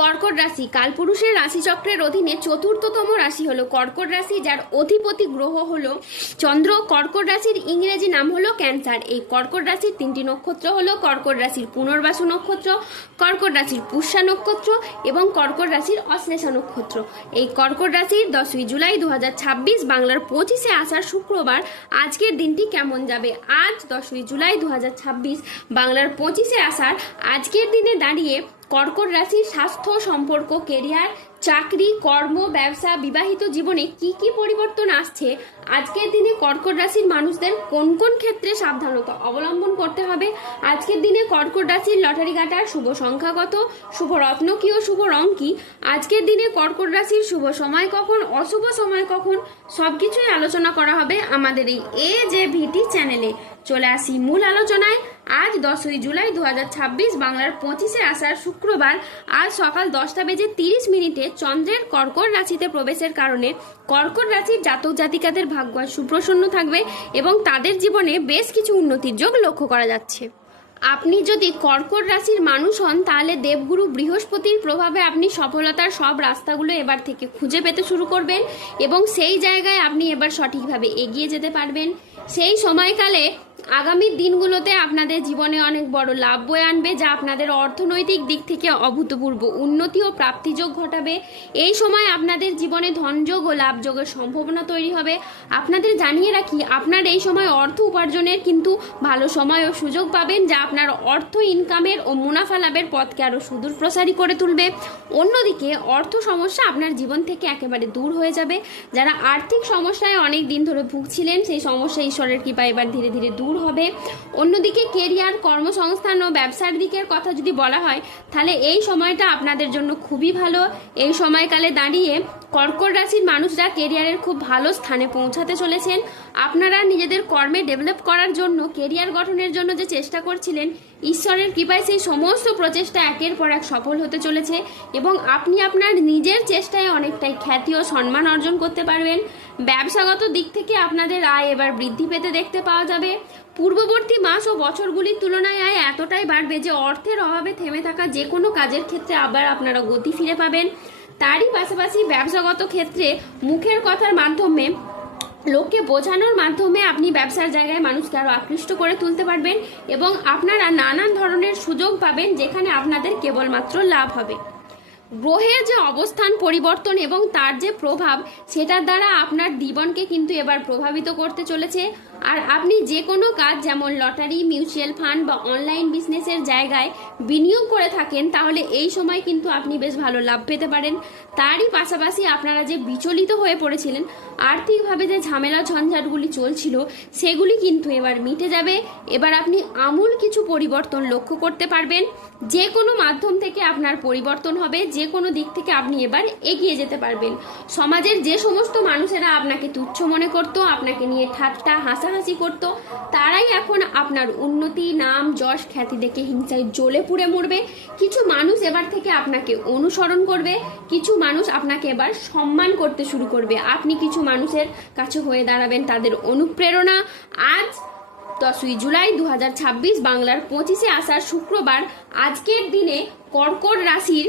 কর্কট রাশি কালপুরুষের রাশিচক্রের অধীনে চতুর্থতম রাশি হলো কর্কট রাশি, যার অধিপতি গ্রহ হলো চন্দ্র। কর্কট রাশির ইংরেজি নাম হলো ক্যান্সার। এই কর্কট রাশির তিনটি নক্ষত্র হলো কর্কট রাশির পুনর্বাসু নক্ষত্র, কর্কট রাশির পুষ্যা নক্ষত্র এবং কর্কট রাশির অশ্লেষা নক্ষত্র। এই কর্কট রাশির 10ই জুলাই 2026 বাংলার 25শে আষাঢ় শুক্রবার আজকের দিনটি কেমন যাবে। আজ 10ই জুলাই 2026 বাংলার 25শে আষাঢ় আজকের দিনে দাঁড়িয়ে কর্কট রাশির স্বাস্থ্য, সম্পর্ক, কেরিয়ার, চাকরি, কর্ম, ব্যবসা, বিবাহিত জীবনে কি কি পরিবর্তন আসছে, আজকের দিনে কর্কট রাশির মানুষদের কোন কোন ক্ষেত্রে সাবধানতা অবলম্বন করতে হবে, আজকের দিনে কর্কট রাশির লটারি কাটার শুভ সংখ্যা কত, শুভ রত্ন কি ও শুভ রং কি, আজকের দিনে কর্কট রাশির শুভ সময় কখন, অশুভ সময় কখন, সবকিছুই আলোচনা করা হবে আমাদের এই AJVT চ্যানেলে। চলে আসি মূল আলোচনায়। আজ 10ই জুলাই 2026 বাংলার 25শে আষাঢ় শুক্রবার আজ সকাল 10:30 চন্দ্রের কর্কট রাশিতে প্রবেশের কারণে কর্কট রাশির জাতক জাতিকাদের ভাগ্য সুপ্রসন্ন থাকবে এবং তাদের জীবনে বেশ কিছু উন্নতির যোগ লক্ষ্য করা যাচ্ছে। আপনি যদি কর্কট রাশির মানুষ হন তাহলে দেবগুরু বৃহস্পতির প্রভাবে আপনি সফলতার সব রাস্তাগুলো এবার থেকে খুঁজে পেতে শুরু করবেন এবং সেই জায়গায় আপনি এবার সঠিকভাবে এগিয়ে যেতে পারবেন। সেই সময়কালে আগামী দিনগুলোতে আপনাদের জীবনে অনেক বড় লাভ বয়ে আনবে, যা আপনাদের অর্থনৈতিক দিক থেকে অভূতপূর্ব উন্নতি ও প্রাপ্তিযোগ ঘটাবে। এই সময় আপনাদের জীবনে ধনযোগ ও লাভযোগের সম্ভাবনা তৈরি হবে। আপনাদের জানিয়ে রাখি, আপনার এই সময় অর্থ উপার্জনের কিন্তু ভালো সময় ও সুযোগ পাবেন, যা আপনার অর্থ ইনকামের ও মুনাফা লাভের পথকে আরও সুদূর প্রসারী করে তুলবে। অন্যদিকে অর্থ সমস্যা আপনার জীবন থেকে একেবারে দূর হয়ে যাবে। যারা আর্থিক সমস্যায় অনেক দিন ধরে ভুগছিলেন, সেই সমস্যা ঈশ্বরের কৃপায় এবার ধীরে ধীরে দূর হবে। অন্যদিকে কেরিয়ার, কর্মসংস্থান ও ব্যবসার দিকের কথা যদি বলা হয় তাহলে এই সময়টা আপনাদের জন্য খুবই ভালো। এই সময়কালে দাঁড়িয়ে কর্কট রাশির মানুষরা কেরিয়ারের খুব ভালো স্থানে পৌঁছাতে চলেছেন। আপনারা নিজেদের কর্মে ডেভেলপ করার জন্য, কেরিয়ার গঠনের জন্য যে চেষ্টা করছিলেন, ঈশ্বরের কৃপায় সেই সমস্ত প্রচেষ্টা একের পর এক সফল হতে চলেছে এবং আপনি আপনার নিজের চেষ্টায় অনেকটাই খ্যাতি ও সম্মান অর্জন করতে পারবেন। ব্যবসাগত দিক থেকে আপনাদের আয় এবার বৃদ্ধি পেতে দেখতে পাওয়া যাবে। পূর্ববর্তী মাস ও বছরগুলির তুলনায় আয় এতটাই বাড়বে যে অর্থের অভাবে থেমে থাকা যে কোনো কাজের ক্ষেত্রে আবার আপনারা গতি ফিরে পাবেন। তারই পাশাপাশি ব্যবসাগত ক্ষেত্রে মুখের কথার মাধ্যমে, লোককে বোঝানোর মাধ্যমে আপনি ব্যবসার জায়গায় মানুষকে আরও আকৃষ্ট করে তুলতে পারবেন এবং আপনারা নানান ধরনের সুযোগ পাবেন, যেখানে আপনাদের কেবলমাত্র লাভ হবে। গ্রহের যে অবস্থান পরিবর্তন এবং তার যে প্রভাব, সেটার দ্বারা আপনার জীবনকে কিন্তু এবার প্রভাবিত করতে চলেছে। আর আপনি যে কোনো কাজ, যেমন লটারি, মিউচুয়াল ফান্ড বা অনলাইন বিজনেসের জায়গায় বিনিয়োগ করে থাকেন, তাহলে এই সময় কিন্তু আপনি বেশ ভালো লাভ পেতে পারেন। তারই পাশাপাশি আপনারা যে বিচলিত হয়ে পড়েছিলেন, আর্থিকভাবে যে ঝামেলা ঝঞ্ঝাটগুলি চলছিল, সেগুলি কিন্তু এবার মিটে যাবে। এবার আপনি আমূল কিছু পরিবর্তন লক্ষ্য করতে পারবেন। যে কোনো মাধ্যম থেকে আপনার পরিবর্তন হবে, যে কোনো দিক থেকে আপনি এবার এগিয়ে যেতে পারবেন। সমাজের যে সমস্ত মানুষেরা আপনাকে তুচ্ছ মনে করতো, আপনাকে নিয়ে ঠাট্টা হাসাহাসি করতো, তারাই এখন আপনার উন্নতি, নাম, যশ, খ্যাতি দেখে হিংসায় জ্বলে পুড়ে মরবে। কিছু মানুষ এবার থেকে আপনাকে অনুসরণ করবে, কিছু মানুষ আপনাকে এবার সম্মান করতে শুরু করবে। আপনি কিছু মানুষের কাছে হয়ে দাঁড়াবেন তাদের অনুপ্রেরণা। আজ 10ই জুলাই 2026 বাংলার 25শে আষাঢ় শুক্রবার আজকের দিনে কর্কট রাশির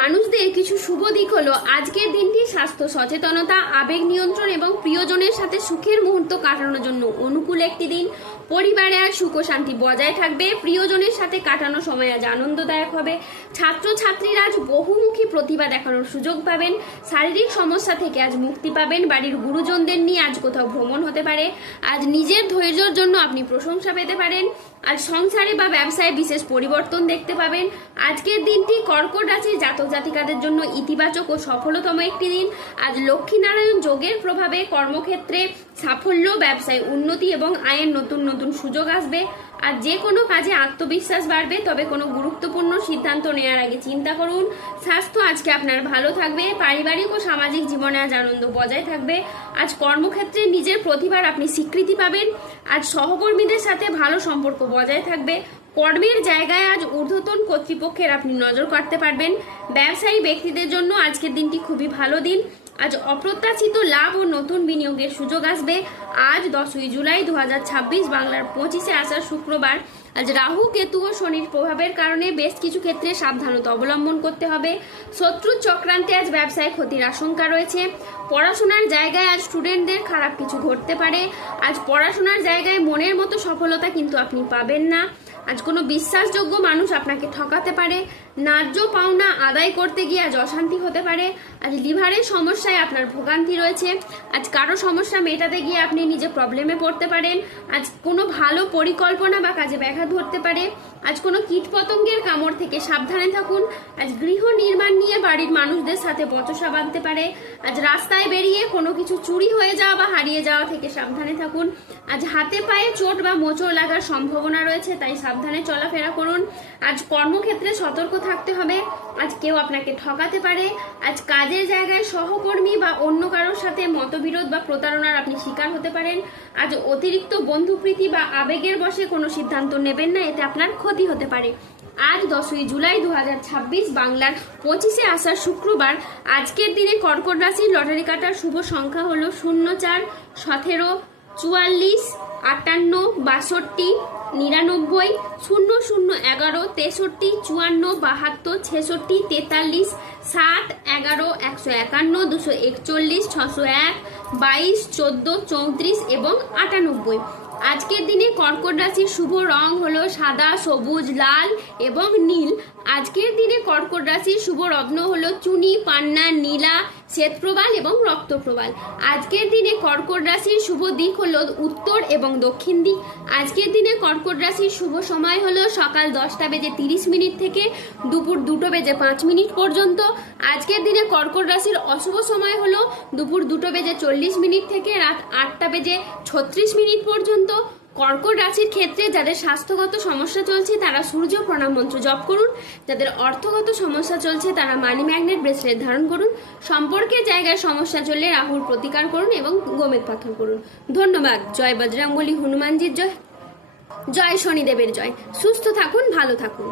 মানুষদের কিছু শুভ দিক হলো, আজকের দিনটি স্বাস্থ্য সচেতনতা, আবেগ নিয়ন্ত্রণ এবং প্রিয়জনের সাথে সুখের মুহূর্ত কাটানোর জন্য অনুকূল একটি দিন। পরিবারে আজ সুখ ও শান্তি বজায় থাকবে। প্রিয়জনের সাথে কাটানো সময় আজ আনন্দদায়ক হবে। ছাত্রছাত্রীরা আজ বহুমুখী প্রতিভা দেখানোর সুযোগ পাবেন। শারীরিক সমস্যা থেকে আজ মুক্তি পাবেন। বাড়ির গুরুজনদের নিয়ে আজ কোথাও ভ্রমণ হতে পারে। আজ নিজের ধৈর্যের জন্য আপনি প্রশংসা পেতে পারেন। আজ সংসারে বা ব্যবসায় বিশেষ পরিবর্তন দেখতে পাবেন। আজকের দিনটি কর্কট রাশির জাতক জাতিকাদের জন্য ইতিবাচক ও সফলতম একটি দিন। আজ লক্ষ্মীনারায়ণ যোগের প্রভাবে কর্মক্ষেত্রে সাফল্য, ব্যবসায় উন্নতি এবং আয়ের নতুন নতুন সুযোগ আসবে। আর যে কোনো কাজে আত্মবিশ্বাস বাড়বে। তবে কোনো গুরুত্বপূর্ণ সিদ্ধান্ত নেওয়ার আগে চিন্তা করুন। স্বাস্থ্য আজকে আপনার ভালো থাকবে। পারিবারিক ও সামাজিক জীবনে আজ আনন্দ বজায় থাকবে। আজ কর্মক্ষেত্রে নিজের প্রতিভার আপনি স্বীকৃতি পাবেন। আজ সহকর্মীদের সাথে ভালো সম্পর্ক বজায় থাকবে। কর্মের জায়গায় আজ ঊর্ধ্বতন কর্তৃপক্ষের আপনি নজর কাটতে পারবেন। ব্যবসায়ী ব্যক্তিদের জন্য আজকের দিনটি খুবই ভালো দিন। আজ অপ্রত্যাশিত লাভ ও নতুন বিনিয়োগের সুযোগ আসবে। আজ 10ই জুলাই 2026 বাংলার 25শে আষাঢ় শুক্রবার আজ রাহু কেতু ও শনির প্রভাবের কারণে বেশ কিছু ক্ষেত্রে সাবধানতা অবলম্বন করতে হবে। শত্রুর চক্রান্তে আজ ব্যবসায় ক্ষতির আশঙ্কা রয়েছে। পড়াশোনার জায়গায় আজ স্টুডেন্টদের খারাপ কিছু ঘটতে পারে। আজ পড়াশোনার জায়গায় মনের মতো সফলতা কিন্তু আপনি পাবেন না। আজ কোনো বিশ্বাসযোগ্য মানুষ আপনাকে ঠকাতে পারে। ন্যায্য পাওনা আদায় করতে গিয়ে আজ অশান্তি হতে পারে। আজ লিভারের সমস্যায় আপনার ভোগান্তি রয়েছে। আজ কারো সমস্যা মেটাতে গিয়ে আপনি নিজে প্রবলেমে পড়তে পারেন। আজ কোনো ভালো পরিকল্পনা বা কাজে ব্যাঘাত ঘটতে পারে। আজ কোনো কীটপতঙ্গের কামড় থেকে সাবধানে থাকুন। আজ গৃহ নির্মাণ নিয়ে বাড়ির মানুষদের সাথে বচসা বাঁধতে পারে। আজ রাস্তায় বেরিয়ে কোনো কিছু চুরি হয়ে যাওয়া বা হারিয়ে যাওয়া থেকে সাবধানে থাকুন। আজ হাতে পায়ে চোট বা মোচড় লাগার সম্ভাবনা রয়েছে, তাই সাবধানে চলাফেরা করুন। আজ কর্মক্ষেত্রে সতর্ক থাকতে হবে। আজ কেউ আপনাকে ঠকাতে পারে। আজ কাজের জায়গায় সহকর্মী বা অন্য কারোর সাথে মতবিরোধ বা প্রতারণার আপনি শিকার হতে পারেন। আজ অতিরিক্ত বন্ধুপ্রীতি বা আবেগের বশে কোনো সিদ্ধান্ত নেবেন না, এতে আপনার ক্ষতি হতে পারে। আজ 10ই জুলাই 2026 বাংলার 25শে আষাঢ় শুক্রবার। আজকের দিনে কর্কট রাশির লটারি কাটার শুভ সংখ্যা হলো 04, 17, 44, 58, 62, 99, 00, 11, 63, 54, 72, 66, 43, 7, 11, 151, 241, 601, 22, 14, 34 এবং 98। আজকের দিনে কর্কট রাশির শুভ রং হলো সাদা, সবুজ, লাল এবং নীল। আজকের দিনে কর্কট রাশির শুভ রত্ন হলো চুনি, পান্না, নীলা, শ্বেতপ্রবাল এবং রক্তপ্রবাল। আজকের দিনে কর্কট রাশির শুভ দিক হলো উত্তর এবং দক্ষিণ দিক। আজকের দিনে কর্কট রাশির শুভ সময় হলো সকাল 10:30 থেকে দুপুর 2:05 পর্যন্ত। আজকের দিনে কর্কট রাশির অশুভ সময় হলো দুপুর 2:40 থেকে রাত 8:36 পর্যন্ত। কর্কট রাশির ক্ষেত্রে যাদের স্বাস্থ্যগত সমস্যা চলছে তারা সূর্য প্রণাম মন্ত্র জপ করুন। যাদের অর্থগত সমস্যা চলছে তারা মানি ম্যাগনেট ব্রেসলেট ধারণ করুন। সম্পর্কের জায়গায় সমস্যা চললে রাহুর প্রতিকার করুন এবং গোমেদ পাথর করুন। ধন্যবাদ। জয় বজরংবলী, হনুমানজির জয়, জয় শনিদেবের জয়। সুস্থ থাকুন, ভালো থাকুন।